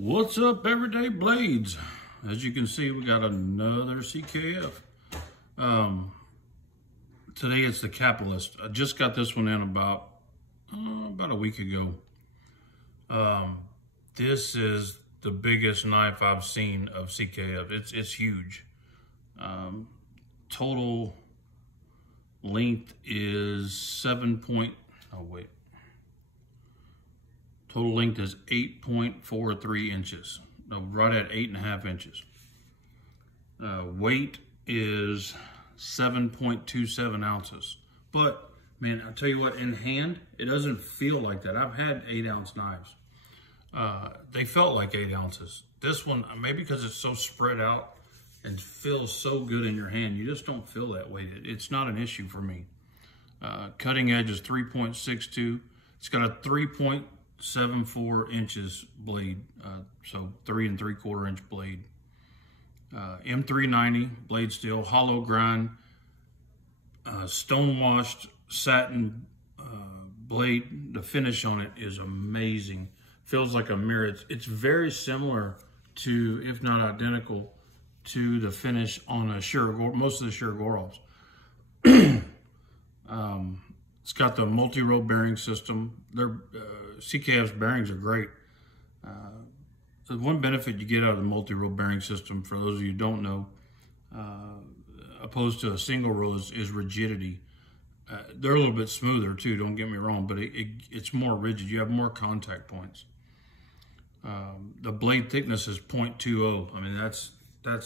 What's up, everyday blades? As you can see, we got another CKF. Today it's the Capitalist. I just got this one in about a week ago. This is the biggest knife I've seen of CKF. It's huge. Total length is Total length is 8.43 inches, right at 8.5 inches. Weight is 7.27 ounces. But man, I'll tell you what, in hand, it doesn't feel like that. I've had 8-ounce knives. They felt like 8 ounces. This one, maybe because it's so spread out and feels so good in your hand, you just don't feel that weight. It's not an issue for me. Cutting edge is 3.62. It's got a 3.74 inches blade, so 3 3/4 inch blade. M390 blade steel, hollow grind, stone washed satin blade. The finish on it is amazing. Feels like a mirror. It's very similar to, if not identical, to the finish on a most of the Zirc. It's got the multi-row bearing system. CKF's bearings are great. The one benefit you get out of the multi-row bearing system, for those of you who don't know, opposed to a single row, is rigidity. They're a little bit smoother too, don't get me wrong, but it's more rigid. You have more contact points. The blade thickness is 0.20. I mean, that's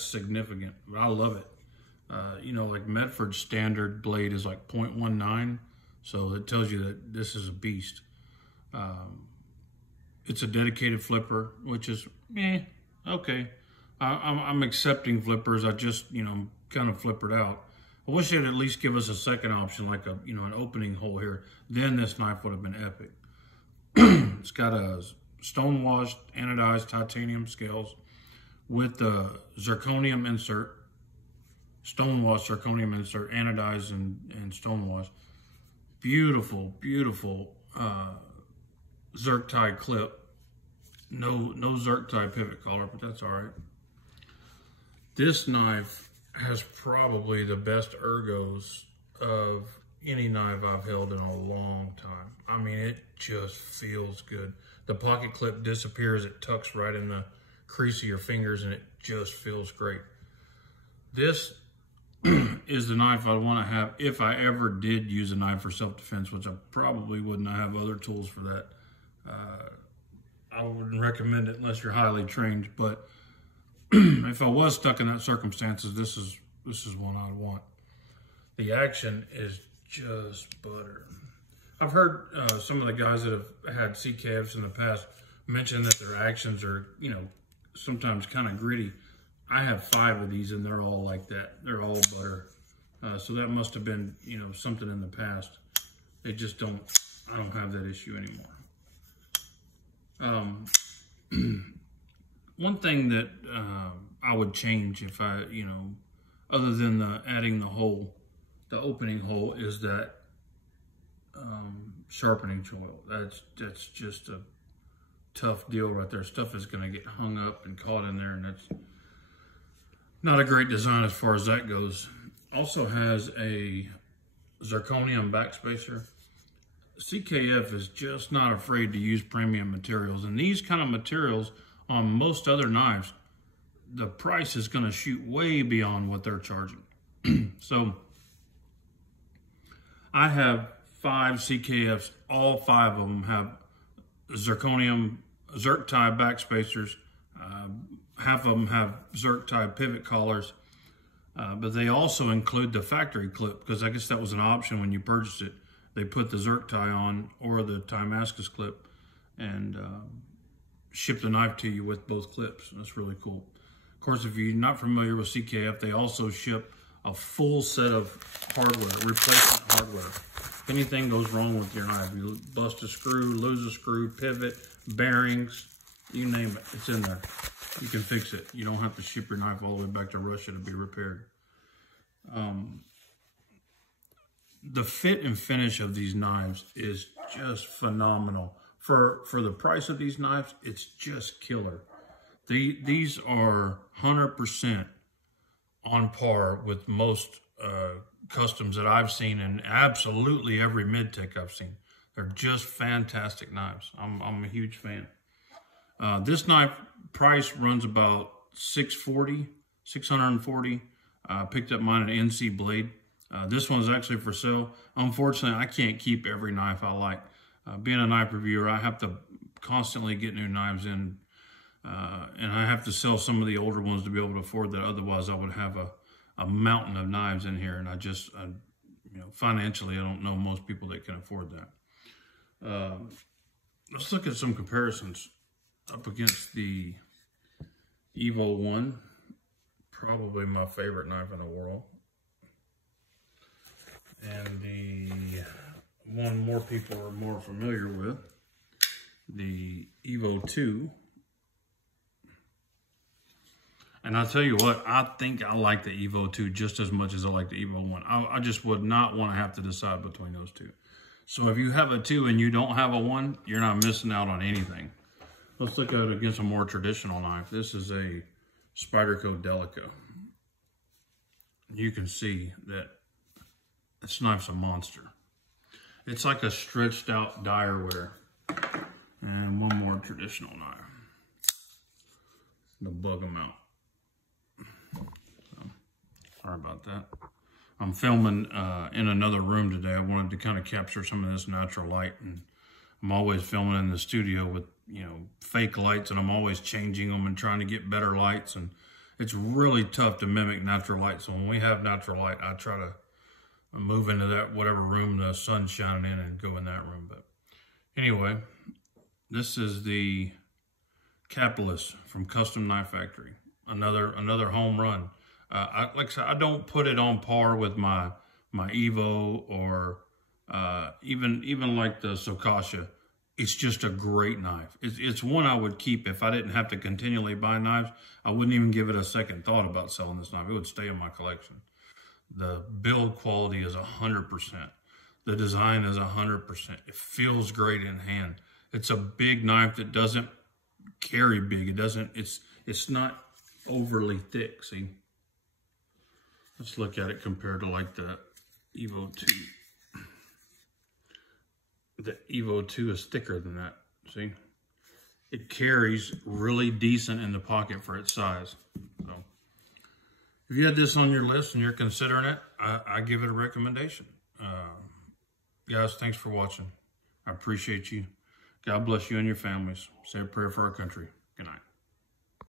significant, but I love it. You know, like Medford's standard blade is like 0.19, so it tells you that this is a beast. It's a dedicated flipper, which is okay. I'm accepting flippers. I just, kind of flippered out. I wish they'd at least give us a second option, like an opening hole here. Then this knife would have been epic. It's got a stone washed anodized titanium scales with the zirconium insert, stone washed zirconium insert, anodized and stone washed. Beautiful, beautiful Zirc tie clip. No Zirc tie pivot collar, but that's all right. This knife has probably the best ergos of any knife I've held in a long time. I mean, it just feels good. The pocket clip disappears. It tucks right in the crease of your fingers, and it just feels great. This is the knife I'd want to have if I ever did use a knife for self-defense, which I probably wouldn't. I have other tools for that. I wouldn't recommend it unless you're highly trained, but if I was stuck in that circumstances, this is one I'd want. The action is just butter. I've heard some of the guys that have had CKFs in the past mention that their actions are, sometimes kind of gritty. I have 5 of these and they're all like that. They're all butter. So that must have been, something in the past. I don't have that issue anymore. One thing that I would change if I, other than adding the opening hole, is that sharpening choil. That's just a tough deal right there. Stuff is going to get hung up and caught in there, and that's not a great design as far as that goes. Also has a zirconium backspacer. CKF is just not afraid to use premium materials, and these kind of materials on most other knives, the price is going to shoot way beyond what they're charging. So I have 5 CKFs. All 5 of them have zirconium Zirc tie backspacers. Half of them have Zirc tie pivot collars, but they also include the factory clip, because I guess that was an option when you purchased it. They put the Zirc tie on, or the Damascus clip, and ship the knife to you with both clips. That's really cool. Of course, if you're not familiar with CKF, they also ship a full set of hardware, replacement hardware. If anything goes wrong with your knife, you bust a screw, lose a screw, pivot, bearings, you name it, it's in there. You can fix it. You don't have to ship your knife all the way back to Russia to be repaired. The fit and finish of these knives is just phenomenal. For the price of these knives, it's just killer. These are 100% on par with most customs that I've seen, and absolutely every mid-tech I've seen. They're just fantastic knives. I'm a huge fan. This knife price runs about $640. Picked up mine at NC Blade. This one's actually for sale. Unfortunately, I can't keep every knife I like. Being a knife reviewer, I have to constantly get new knives in, and I have to sell some of the older ones to be able to afford that. Otherwise, I would have a mountain of knives in here, and you know, financially, I don't know most people that can afford that. Let's look at some comparisons up against the Evo 1, probably my favorite knife in the world. And the one more people are more familiar with, the Evo 2. And I'll tell you what, I think I like the Evo 2 just as much as I like the Evo 1. I just would not want to have to decide between those two. So if you have a 2 and you don't have a 1, you're not missing out on anything. Let's look at it against a more traditional knife. This is a Spyderco Delica. You can see that this knife's a monster. It's like a stretched out Dierware. And one more traditional knife. To bug them out. So, sorry about that. I'm filming in another room today. I wanted to kind of capture some of this natural light, and I'm always filming in the studio with, you know, fake lights, and I'm always changing them and trying to get better lights, and it's really tough to mimic natural light. So when we have natural light, I try to move into that whatever room the sun's shining in and go in that room. But anyway, this is the Capitalist from Custom Knife Factory. Another home run. Like I said, I don't put it on par with my Evo or even like the Sokasha. It's just a great knife. It's one I would keep if I didn't have to continually buy knives. I wouldn't even give it a second thought about selling this knife. It would stay in my collection. The build quality is 100%. The design is 100%. It feels great in hand. It's a big knife that doesn't carry big. It's not overly thick, see? Let's look at it compared to like the Evo 2. The Evo 2 is thicker than that, see? It carries really decent in the pocket for its size. So, if you had this on your list and you're considering it, I give it a recommendation. Guys, thanks for watching. I appreciate you. God bless you and your families. Say a prayer for our country.